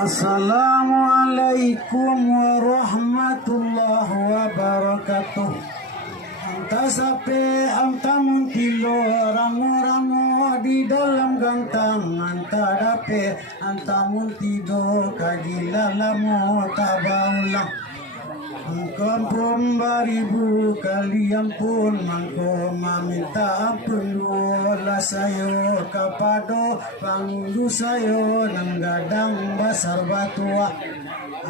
Assalamualaikum warahmatullahi wabarakatuh. Anta sape anta muntilo ramo-ramo di dalam gantang. Anta dape anta muntido kagilalamo tabaulang. Engkau pun beribu kali ampun, mangko meminta ampun wala sayo kapado pangundu sayo nang gadang basar batua.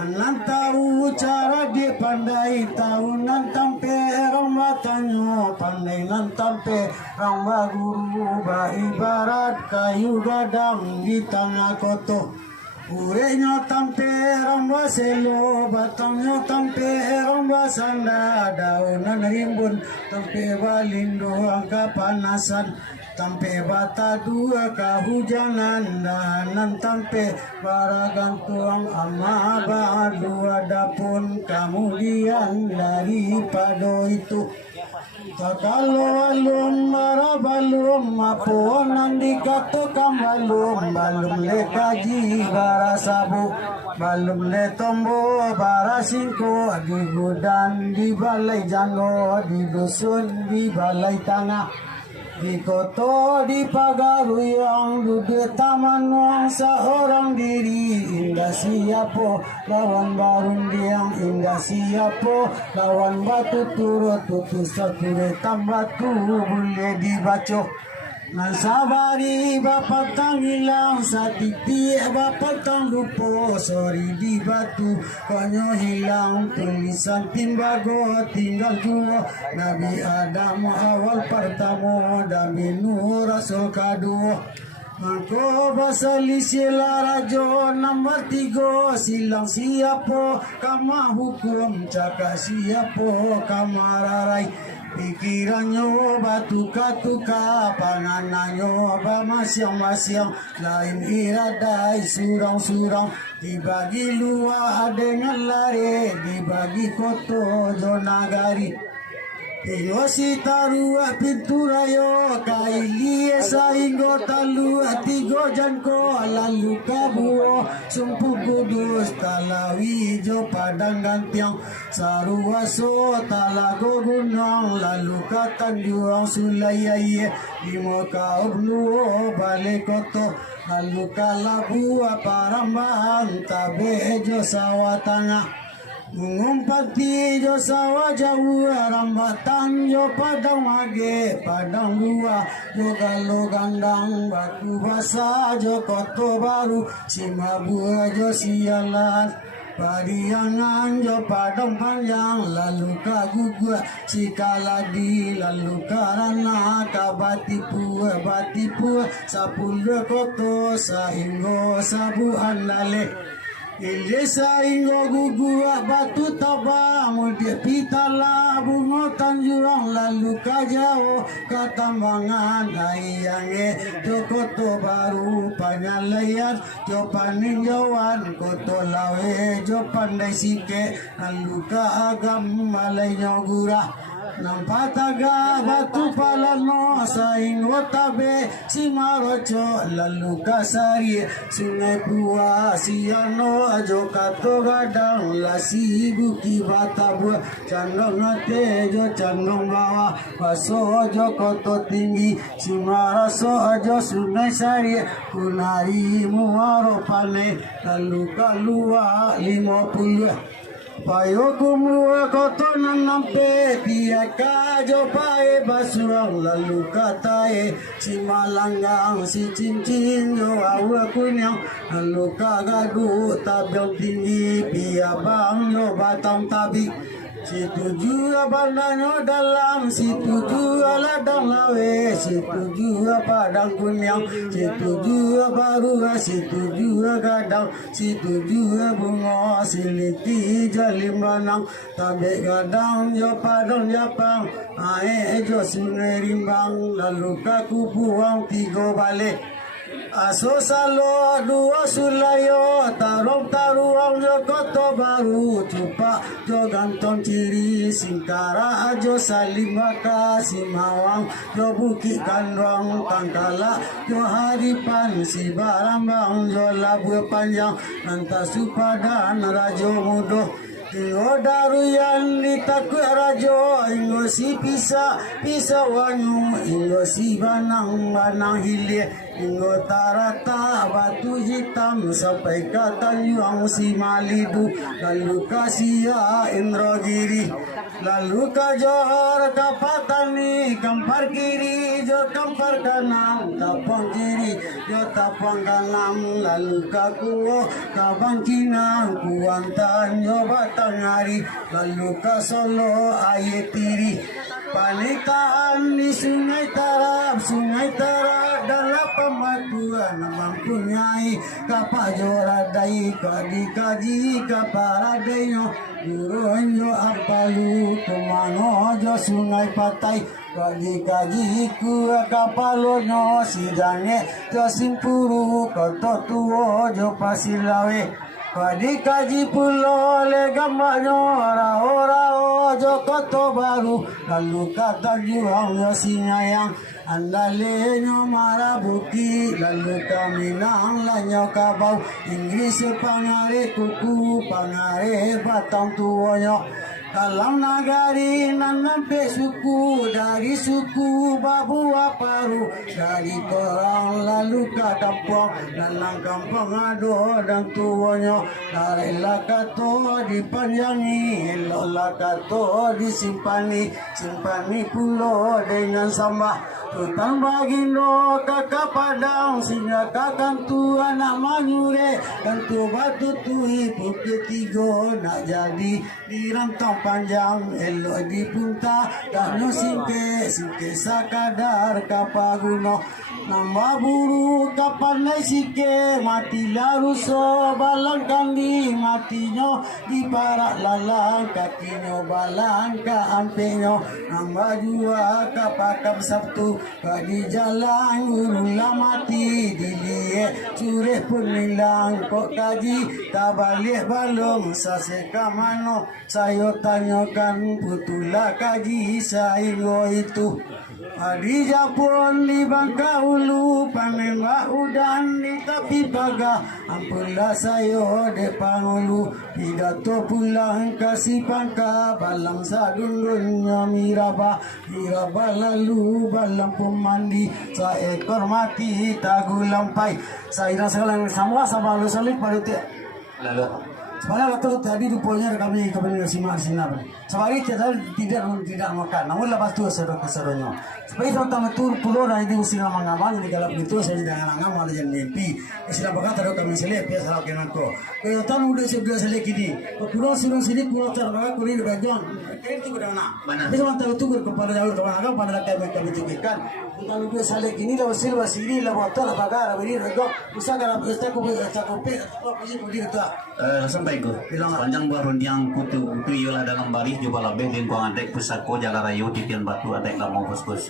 Anan tahu cara dia pandai tahu nan tampe rambatanyo pandai nan tampe ramba guru ba ibarat kayu gadang di tengah koto. Urenya tampe ramba selo, batangnya tampe ramba sanda, daunan rimbun tampe balindo angka panasan, tampe bata dua kehujanan, danan tampe baragantuang ama dua dapun kemudian daripada itu. Kalau alum marabalum mapunan dikato kambalum balum le kaji barasabu balum le tombo barasingko di gudan di balai janggo di dusun di balai tangah di koto di pagaruyang dude taman wang seorang diri indah siapo lawan barun diang indah siapo lawan batu turut tutus sature tambatu boleh dibaco nan sabari bapak tang hilang satiti bapak tang lupo sorry di batu konyo hilang tulisan timbago tinggal dua Nabi Adam awal pertama Nabi Nuh Rasul kedua Mangko basali sila rajo nomor 3 silang siapo kama hukum cakap siapo kamararai pikirannya batu katuka panganannya bamasyang-masyang lain iradai surang-surang dibagi luar dengan lari dibagi koto jonagari Yosi tarua pintu rayo kaili sainggo talu tigo janko lalu kabuo sumpu kudus talawi jo padang gantiang saruaso talago gunung lalu katanjuang sulayaye di muka obnuo balik koto lalu kalabu parambang tabe jo sawatanga Mengumpati jo sawah jauh rambatan jo padang mage padang dua jo galo gandang batu basah jo koto baru simabua jo sialan pariangan jo padang panjang lalu kagugua sikaladi lalu karana batipu sapulwe koto sainggo sabu andale Ilesa ingo gugua batu taba mudia pitala bungo tanjurang lalu kajao katambangan ayange jokoto baru panyalayan jo paninjauan koto lawe jo pandai sike lalu ka agam malay nyogura Nampataga batu palano saing watabe simarocho lalu kasari sungai buah siano ajo kato gadang lasi buki batabu candong ate jo candong bawah paso ajo koto tinggi simaraso ajo sungai sari kunari muaro pane lalu kalua 50 Payo kumua koto nang nampe Pia kajo pae basurang lalu katae Si malanggang si cincin jo awa kunyang Lalu kagadu tabiang tinggi Pia bang jo batang tabi Si tujuh bandanya dalam, si tujuh ladang lawe, si tujuh padang kunyang, si tujuh baru, si tujuh gadang, si tujuh bunga, si liti jalim banang, tabe gadang jo padang japang, ae jo sungai rimbang, lalu kaku buang 3 balik. Aso salo dua sulayo tarong taruang jo Kota Baru Tupak jo gantong ciri Singkara ajo saling makasih mawang jo Bukit Kandang Tangkala jo Haripan si Barambang jo Labu Panjang Nantas Supadan Rajo Mudo Ingo daruyan ditakut rajo Ingo si pisa wanyu Ingo si banang hilir Ingo tarata batu hitam Sampai ke Tanjung si Malidu Lalu ke Sia Indragiri Lalu ke Johor ke Patani Kampar kiri jo kampar kanan Tapang kiri jo tapang kanan Lalu ke Kuo ke Bangkinang Kuantan jo Batangari Lalu ke Solo Ayetiri Panitaan di Sungai Tarap dalam pematuan mempunyai kapak joradai kadikaji kaparadeyo Guronyo apalu kemano jo Sungai Patai kadikaji ku kapalono sidange jo Simpuru koto tuo jo Pasilawe Kadikaji pulo le gamaknya ora jo Kota Baru lalu kata juang yo Singayang andalenya Marabuki lalu Kaminang lanyo Kabau Inggris pangare kuku pangare batang tuanya dalam nagari nanampe suku dari suku Babua Paru dari korang lalu ke kampung dalam kampung ado dan tuanya dari lakato dipanjangi elok lakato simpani pulau dengan sambah Tutang bagindo kakak padang singa kakang tu anak manyure dan tu batu tui bukit tigo nak jadi di rantau panjang elok di punta dan no singke sakadar kapaguno nambah buru kapan sike mati laruso balang kandi matinya di parak lalang kakinya balang ka ampenyo nambah jua kapakam Sabtu di jalan urulah mati dilie cureh pun hilang kok kaji tak balik balong saseka mano saya tanyakan putulah kaji saingo itu di Japun di Bangka Ulu panembak udan di tepi pagar ampunlah saya depan ulu pidato pulang kasih pangka balang sadundunya miraba lalu balang pemandi seekor mati tagu lampai saya rasa kalau semua sama lu salik pada lalu sebenarnya waktu tadi rupanya kami kebenar simak sinar. Sebalik tidak makan. Namun lepas tu seronok. Supaya tentang tur pulau dan itu usia mengamal di dalam itu saya jangan ngamal ada mimpi. Istilah berkata ada kami selip ya salah kenanko. Kalau tahu udah sebelah selip ini. Pulau sini pulau terbaik kuri di bagian. Kira itu bagaimana? Bisa mantau tu kepala jauh kawan agam pada kami tukikkan. Kalau udah selip ini lalu silva sini lalu motor bagar beri rego. Bisa kalau kita kopi itu. Sampai ke sepanjang baru yang kutu yola dalam baris coba lebih lingkungan adek pusat ko jalan rayu di Pian Batu adek nggak mau bos-bos.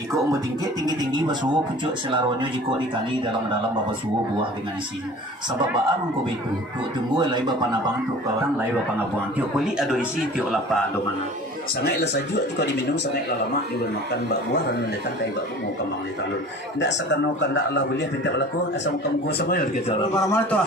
Iko mau tinggi basuh pucuk selaronyo jiko dikali dalam basuh buah dengan isi. Sebab baan ko begitu. Tu tunggu lai bapa nabang tu kawan lai bapa ngabuang. Tio kulit ado isi tio lapa ado mana. Sangai lah saja jika diminum sangai lah lama juga makan buah dan mendatang kai bak mau kembang di talun. Tidak sekarang kan tak lah boleh pintar laku asam kamu semua kita. Malam tu